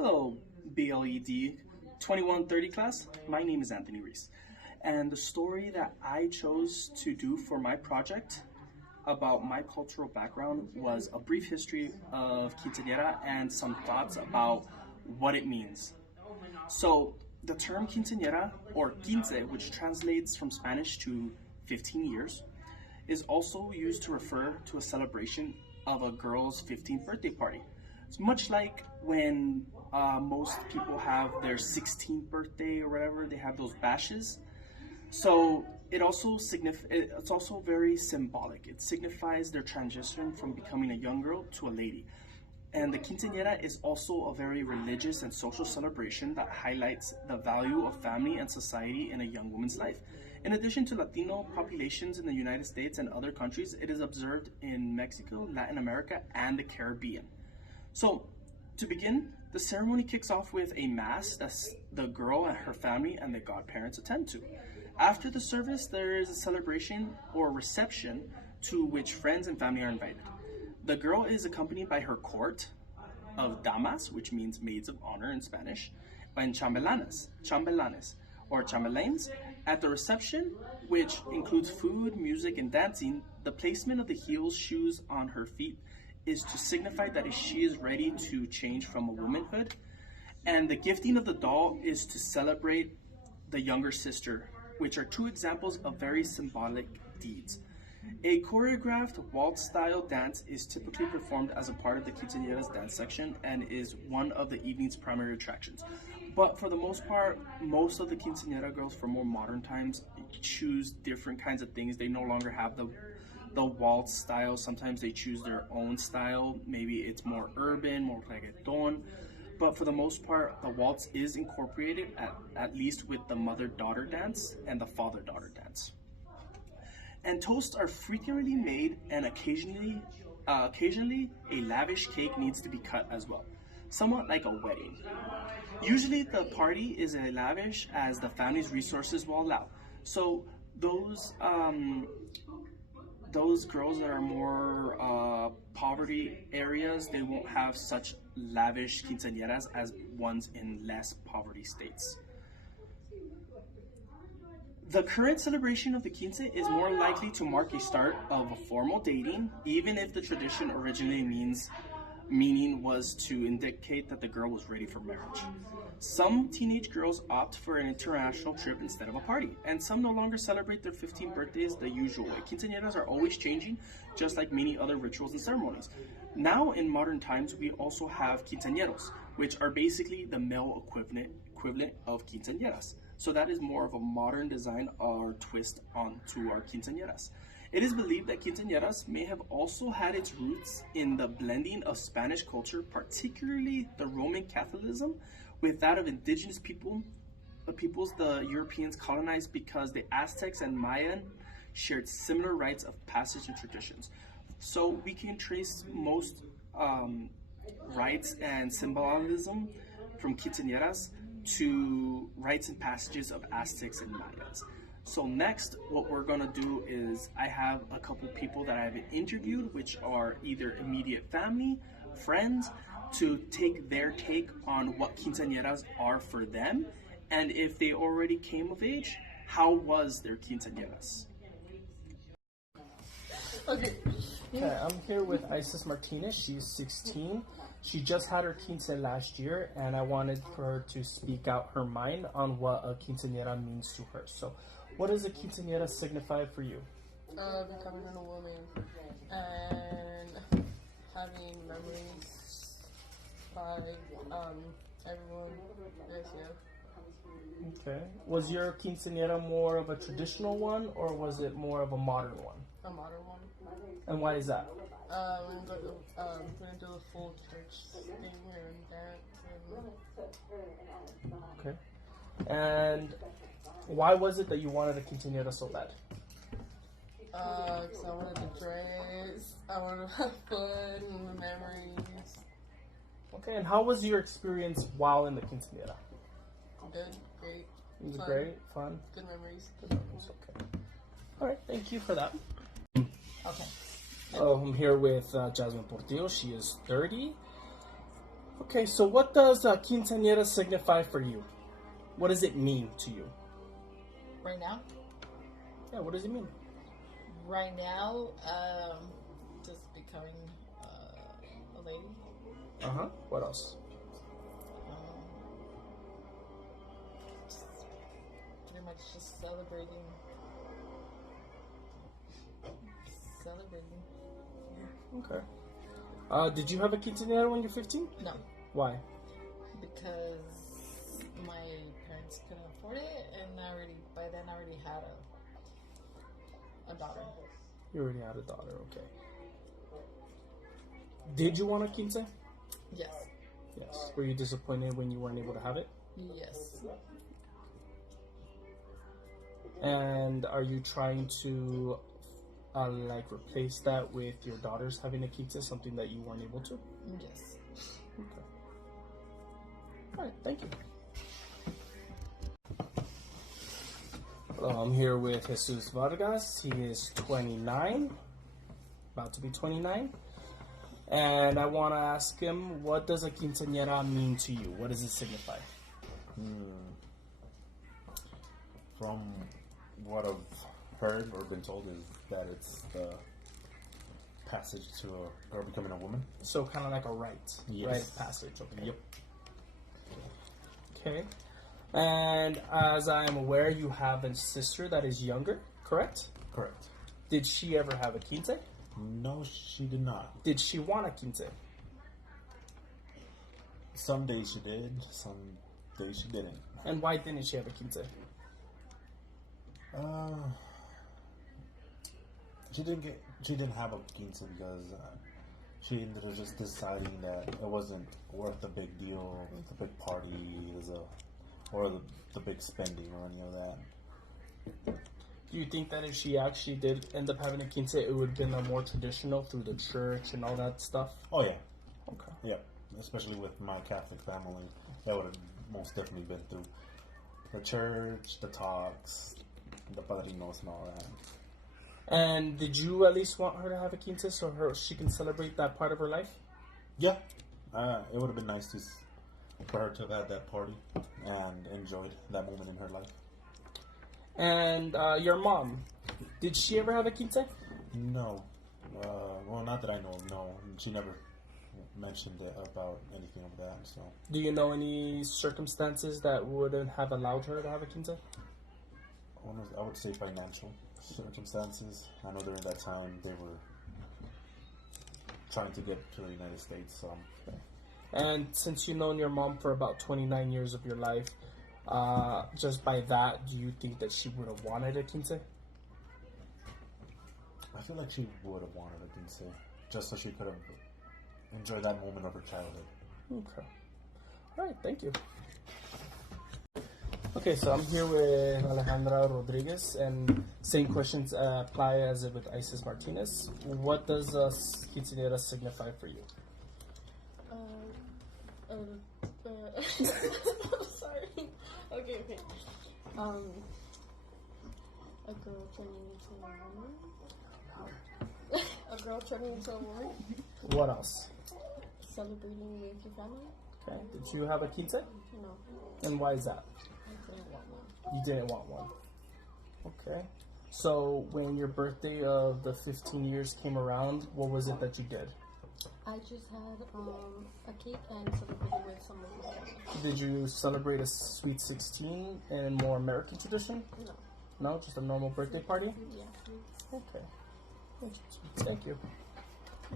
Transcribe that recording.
Hello, BLED 2130 class. My name is Anthony Reese, and the story that I chose to do for my project about my cultural background was a brief history of Quinceanera and some thoughts about what it means. So, the term Quinceanera, or quince, which translates from Spanish to 15 years, is also used to refer to a celebration of a girl's 15th birthday party. It's much like when most people have their 16th birthday or whatever, they have those bashes. So it's also very symbolic. It signifies their transition from becoming a young girl to a lady. And the quinceañera is also a very religious and social celebration that highlights the value of family and society in a young woman's life. In addition to Latino populations in the United States and other countries, it is observed in Mexico, Latin America, and the Caribbean. So, to begin, the ceremony kicks off with a mass that the girl and her family and the godparents attend to. After the service, there is a celebration or reception to which friends and family are invited. The girl is accompanied by her court of damas, which means maids of honor in Spanish, and chambelanes, or chambelanes. At the reception, which includes food, music, and dancing, the placement of the heels shoes on her feet is to signify that she is ready to change from a womanhood. And the gifting of the doll is to celebrate the younger sister, which are two examples of very symbolic deeds. A choreographed waltz-style dance is typically performed as a part of the quinceañera's dance section and is one of the evening's primary attractions. But for the most part, most of the quinceañera girls from more modern times choose different kinds of things. They no longer have the waltz style. Sometimes they choose their own style. Maybe it's more urban, more reggaeton. But for the most part, the waltz is incorporated at least with the mother-daughter dance and the father-daughter dance. And toasts are frequently made, and occasionally a lavish cake needs to be cut as well, somewhat like a wedding. Usually the party is as lavish as the family's resources will allow. So those girls that are more poverty areas, they won't have such lavish quinceañeras as ones in less poverty states. The current celebration of the quince is more likely to mark a start of a formal dating, even if the tradition originally meaning was to indicate that the girl was ready for marriage. Some teenage girls opt for an international trip instead of a party, and some no longer celebrate their 15th birthdays the usual way. Quinceañeras are always changing, just like many other rituals and ceremonies. Now, in modern times, we also have quinceañeros, which are basically the male equivalent of quinceañeras. So that is more of a modern design or twist onto our quinceañeras. It is believed that quinceañeras may have also had its roots in the blending of Spanish culture, particularly the Roman Catholicism, with that of indigenous peoples the Europeans colonized, because the Aztecs and Mayan shared similar rites of passage and traditions. So we can trace most rites and symbolism from quinceañeras to rites and passages of Aztecs and Mayas. So next, what we're gonna do is I have a couple people that I've interviewed, which are either immediate family, friends, to take their take on what quinceañeras are for them, and if they already came of age, how was their quinceañeras? Okay, I'm here with Isis Martinez. She's 16. She just had her quince last year, and I wanted for her to speak out her mind on what a quinceañera means to her. So, what does a quinceañera signify for you? becoming a woman and having memories by everyone. Yes, yeah. Okay. Was your quinceañera more of a traditional one, or was it more of a modern one? A modern one. And why is that? We're gonna do a full church thing and dance and Okay. And why was it that you wanted a quinceañera so bad? 'cause I wanted to dress, I wanted to have fun, memories. Okay, and how was your experience while in the quinceañera? Good, great. It was Fun. great, fun. Good memories. Good memories, okay. All right, thank you for that. Okay. I'm here with Jasmine Portillo. She is 30. Okay, so what does quinceañera signify for you? What does it mean to you? Right now? Yeah, what does it mean? Right now, just becoming a lady. What else? Pretty much just celebrating. Okay. Did you have a quinceañera when you're 15? No, Why? because my parents couldn't afford it, and by then I already had a daughter. You already had a daughter, okay. Did you want a quince? Yes. Yes. Were you disappointed when you weren't able to have it? Yes. And are you trying to replace that with your daughters having a quince, something that you weren't able to? Yes. Okay. All right, thank you. Hello, I'm here with Jesus Vargas. He is 29, about to be 29. And I want to ask him, what does a quinceañera mean to you? What does it signify? From what I've heard or been told is that it's the passage to a girl becoming a woman. So kind of like a rite, Yes. rite of passage. Okay. Yep. Okay. And as I am aware, you have a sister that is younger, correct? Correct. Did she ever have a quince? No, she did not. Did she want a quince? Some days she did, some days she didn't. And why didn't she have a quince? She didn't have a quince because she ended up just deciding that it wasn't worth the big deal, the big party, or the big spending or any of that. Do you think that if she actually did end up having a quince, it would have been a more traditional through the church and all that stuff? Oh yeah. Okay. Yeah, especially with my Catholic family, that would have most definitely been through the church, the talks, the padrinos, and all that. And did you at least want her to have a quince so she can celebrate that part of her life? Yeah, it would have been nice for her to have had that party and enjoyed that moment in her life. And your mom, did she ever have a quince? No, well, not that I know of. No, she never mentioned about anything of that. So, Do you know any circumstances that wouldn't have allowed her to have a quince? I would say financial circumstances. I know during that time they were trying to get to the United States. So. And since you've known your mom for about 29 years of your life, just by that, do you think that she would have wanted a quince? I feel like she would have wanted a quince, just so she could have enjoyed that moment of her childhood. Okay. All right, thank you. Okay, so I'm here with Alejandra Rodriguez, and same questions apply as with Isis Martinez. What does quinceañera signify for you? Sorry. Okay. A girl turning into a woman. A girl turning into a woman. What else? Celebrating with your family. Okay. Did you have a quince? No, And why is that? I didn't want one. You didn't want one. Okay. So when your birthday of the 15 years came around, what was it that you did? I just had a cake and celebrated with some of my family. Did you celebrate a sweet 16 in more American tradition? No. No, just a normal birthday party? Yeah. Okay. Interesting. Thank you.